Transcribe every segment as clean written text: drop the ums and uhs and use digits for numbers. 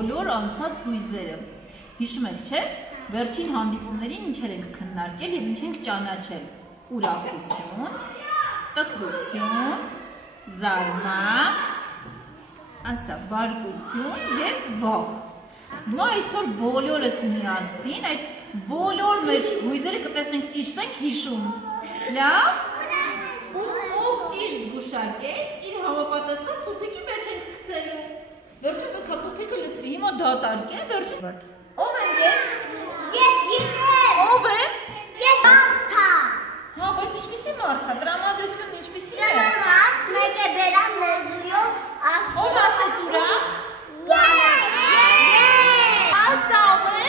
բոլոր անցած հույզերը։ Հիշում եք, չէ՞, վերջին հանդիպումներին ինչեր ենք քննարկել եւ ինչ ենք ճանաչել։ Ուրախություն, տխրություն, զարմանք, բարկություն եւ վախ։ Հիմա այսօր բոլորս միասին այդ բոլոր մեր հույզերը կտեսնենք ճիշտ ենք հիշում։ Լավ։ Ով ճիշտ գուշակեց, իր համապատասխան տուփիկի մեջ ենք գցելու։ Վերջում պետք է տուփիկը լցվի, հիմա դատարկ է, վերջում։ Ով եմ ես։ Ես գիտեմ։ Ով եմ։ Ես Մարթա։ Հա, բայց ինչպիսի Մարթա, տրամադրությունն ինչպիսի է։ Տրամադրած մեկ է բերան լեզուով աշխարհ։ Ով ասեց ուրախ։ Ես։ Ասավ է։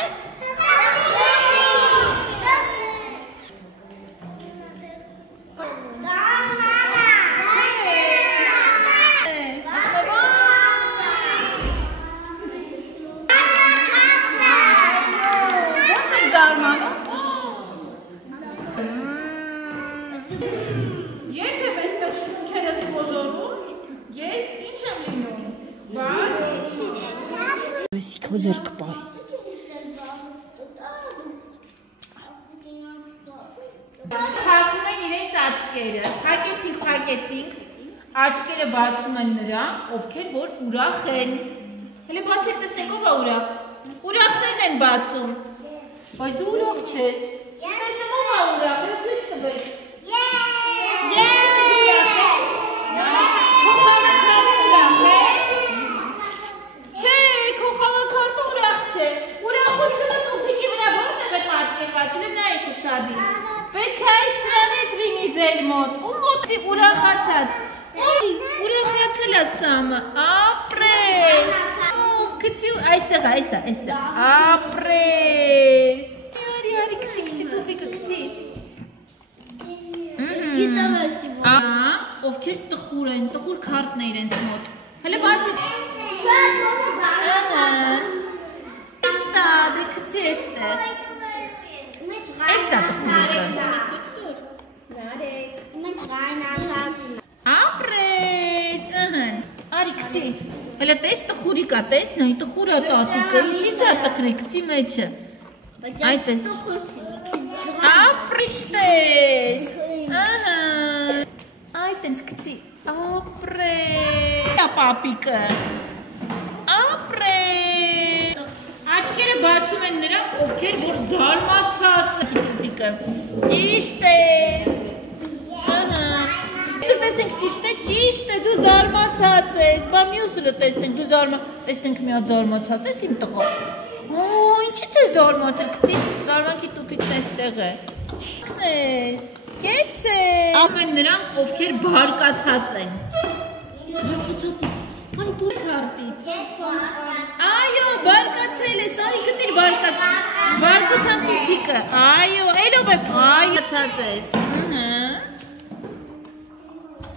Երբ եմ այսպես շունքերս խոժորում, երբ ինչ եմ լինում, բար, Ոսի քո ձեռքը պահի։ Փակում են իրենց աչքերը, փակեցինք, աչքերը բացում են նրանք, ովքեր որ ուրախ են։ Հələ բացեք տեսնենք ով է ուրախ։ Ուրախներն են բացում։ Բայց դու ուրախ չես։ Տեսնեմ ով է ուրախ, հələ ցույց տվեք։ Պետք է այս սրանից լինի ձեր մոտ, ու մոտի ուրախացած, ուրախացել է Սամը, ապրես, կծի այստեղ, այսա, ապրես, արի, կծի, տուփիկը կծի, ովքեր տխուր են, տխուր քարտն է իրենց մոտ, հələ բացի, իշտա, դե կծի էստեղ, Էսա տխուրիկը։ Ապրես, արի կծի, հələ տես տխուրիկա, տեսնա, տխուր է տատիկը, ինչից է տխրի կծի մեջը։ Այդ ես։ Ապրիշ տես, այդ ես կծի, ապրես, պապիկը, ապրես։ Աչքերը բացում են նրանք, ովքեր որ զարմացած տուփիկը։ Ճիշտ ես։ Տեսնենք ճիշտ է, դու զարմացած ես։ Բա մյուսը տեսնենք, դու տեսնենք մի հատ զարմացած ես իմ տղա։ Ինչից է զարմացել, կծի, զարմանքի տուփիկն էստեղ է։ Կնես, կեցես։ Ասում են նրանք, ովքեր բարկացած են։ Բարկացած ես, արի դու քարտից։ Այո, բարկացել ես, արի գտիր բարկացան տուփիկը, այո, էլով է բարկացած ես,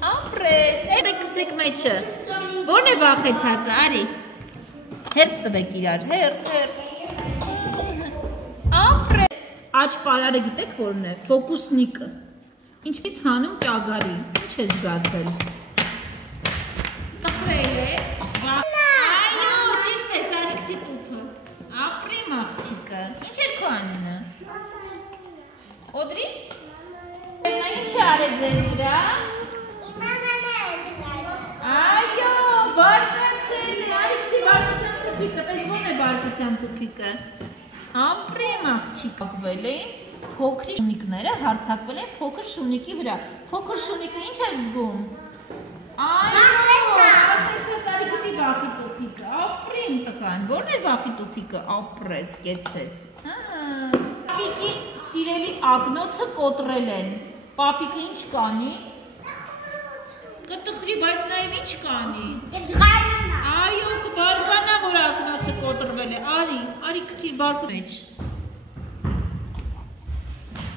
ապրես, էդ է կծեք մեջը, որն է վախեցածը, արի, հերդ տվեք իրար, հերդ, ապրես, աչ պարարը գիտեք որն է, ֆոկուսնիկը, ինչպից հանում ճագարի, ինչ է զգացել, տխրել է, Ապրիմ աղջիկը, ինչ էր քո անունը, Օդրի, նա ինչ է արել ձեզ ուրա, այո, բարկացել է, արիքցի բարկության տուփիկը, տես ո՞րն է բարկության տուփիկը, ապրիմ աղջիկ ակվել էին, փոքրիկ շունիկները հարցակվել են փոքր շունիկի վրա, փոքր շունիկը ինչ էր զգում, այո, արի գտի վախի տուփիկը, ապրին տղան, որն էր վախի տուփիկը, ապրես, կեցես, պապիկի սիրելի ակնոցը կոտրել են, պապիկը ինչ կանի, կտխրի, բայց նաև ինչ կանի, այո, կբարկանա, որ ակնոցը կոտրվել է, արի կծիր բարկու մեջ,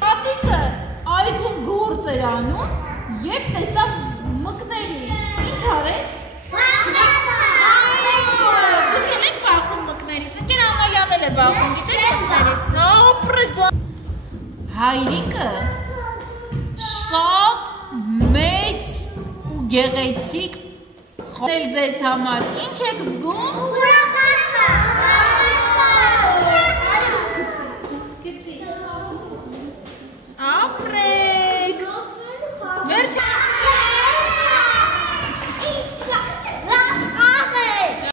տատիկը այգում գործ էր անում և տեսավ մկների, ինչ արեց, Դուք եք բախում մկներից, ընկեր Ամալյանն էլ է բախում, գիտեք մկներից, ապրես դու Հայրիկը շատ մեծ ու գեղեցիկ խոնել ձեզ համար, ինչ եք զգում?